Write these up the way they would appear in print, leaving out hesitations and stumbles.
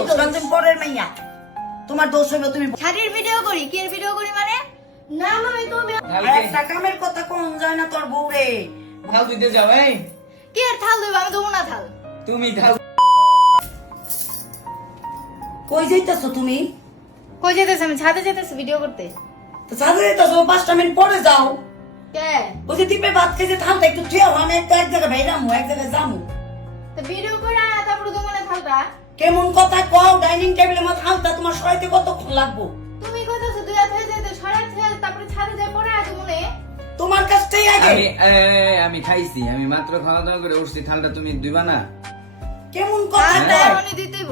দোষ কারণ পরের মাইয়া তোমার দোষ হলো তুমি শাড়ির ভিডিও করি কি এর ভিডিও করি মানে না মামি তুমি একটা কামের কথা কোন যায় না তোর বউরে থাল দিতে যাও এই কি এর থাল দেব আমি দেবো না থাল তুমি থাল কই যাইতাছো তুমি কই যেতেছ আমি ছাদে যেতেছি ভিডিও করতে তো সাথে যাইতাছো 5 মিনিট পরে যাও কে ওই যে টিপে ভাত খেতে থামটা একটু থিয়াও আমি এক জায়গায় বাইরামু এক জায়গায় যামু তো ভিডিও করে আয়া তারপর দোকানে থালটা কেমন কথা কও ডাইনিং টেবিলের মধ্যে হালতা তোমার সরাইতে কতক্ষণ লাগবো তুমি কইতাছো দুই হাত হয়ে যেতে সরাই থেকে তারপর ছাদে যাই পরে আয় মনে তোমার কাছটাই আগে আমি খাইছি আমি মাত্র খাওয়া দাওয়া করে উঠছি থালটা তুমি দিবা না কেমন কথা আর কও উনি দিতেইব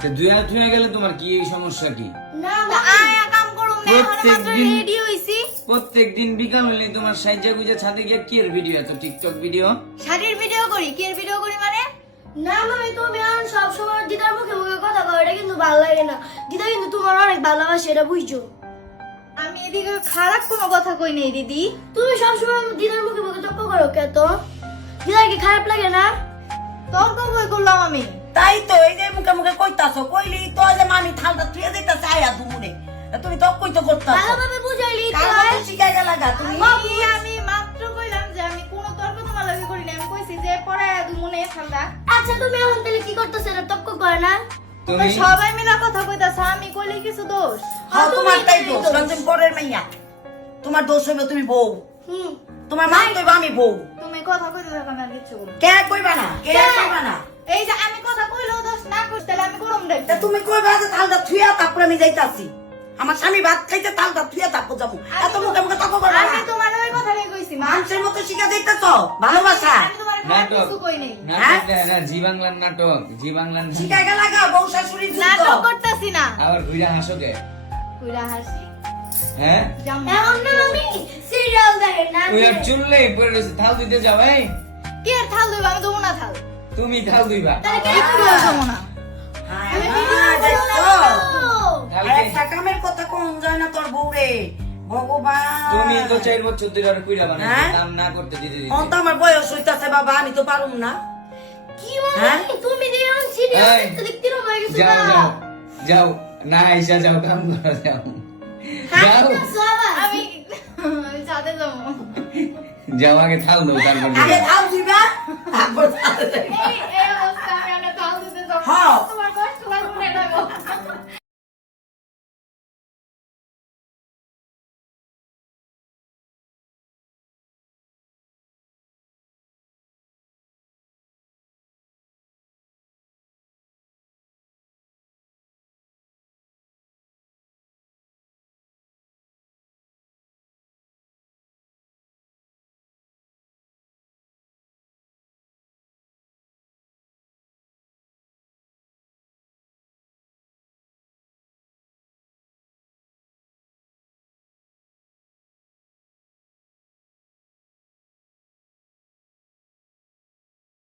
তো দুই হাত হয়ে গেলে তোমার কি এই সমস্যা কি না আয়া কাম করুম না এখন মাত্র প্রত্যেকদিন- রেডি হইছি প্রত্যেকদিন বিকাল হলে তোমার সাইজা গুজা ছাদে গিয়ে কি এর ভিডিও এত টিকটক ভিডিও শাড়ির ভিডিও করি কি এর ভিডিও করি মানে না মামি তুমি এখন সব সময় দিদার মুখে মুখে কথা কও এটা কিন্তু ভালো লাগে না দিদা কিন্তু তোমার অনেক ভালোবাসে এটা বুঝছো আমি এদিকে খারাপ কোনো কথা কই নাই দিদি তুমি সব সময় দিদার মুখে মুখে তর্ক করো কে তো দিদার কি খারাপ লাগে না তর্ক কই করলাম আমি তাই তো এই যে মুখে মুখে কইতাছো কইলি তো যে মামি থালটা থুয়ে দিতাছে আয়া দুমুরে তুমি তো কইতো করতাছো ভালোভাবে বুঝাইলি তো কার মতো শিখাই গেলা গা তুমি আমি মাত্র কইলাম যে আমি কোনো তর্ক তোমার লাগে করি না আমি কইছি যে পরে দুমনে ঠান্ডা আচ্ছা তুমি এখন তাহলে কি করতেছো এটা তর্ক করে না তুমি সবাই মিলা কথা কইতাছ আমি কইলে কিছু দোষ হ্যাঁ তোমার তাই দোষ কারণ পরের মাইয়া তোমার দোষ হলো তুমি বউ হুম তোমার মা তো আমি বউ তুমি কথা কইতে থাকো আমি আর কিছু বলবো না। কে কইবা না কে কইবা না এই যে আমি কথা কইলেও দোষ না করতে তাহলে আমি করুম দেখ তা তুমি কইবা যে থালটা থুয়া তারপরে আমি যাইতাছি আমার স্বামী ভাত খাইতে থালটা থুয়া তারপর যাবো এত মুখে মুখে তর্ক করবা আমি না তোমার ওই কথাটাই কইছি মা মানুষের মতো শিখা যাইতাছ ভালোবাসা আমি তোমার খারাপ নাটক কিছু কই নাই নাটক না জি বাংলার নাটক জি বাংলার নাটক। শিখাই গেলা গা বউ শাশুড়ি নাটক করতেছি না আবার ঘুরে হাসো কে কইরা হাসি হ্যাঁ জাম এখন না মামি সিরিয়াল দেখে না ওই আর চুললে পরে রয়েছে থাল দিতে যাও এই কি আর থাল দেব আমি দেবো না থাল তুমি থাল দিবা একটু দেবো না আমি দেখছো থাল আর কে? একটা কামের কথা কোন যায় না তোর বউরে ভগবান তুমি তো 4 বছর ধরে আর কইরা বানাইছো হ্যাঁ? কাম না করতে দিতে অন দিতে তো আমার বয়স হইতাছে বাবা আমি তো পারুম না কি হ্যাঁ? মামি তুমি যে এখন সিরিয়াল এই, দেখতে দেখতে রো হয়ে গেছো যাও না যাও যাও না আইসা যাও কাম করো যাও যাও আমি আমি ছাদে যাবো যাও আগে থাল দাও তারপর আগে দিবা। থাল দিবা তারপর থাল দিবা। এই অবস্থা আমি আর থাল দিতে যাবো হ্যাঁ। তোমার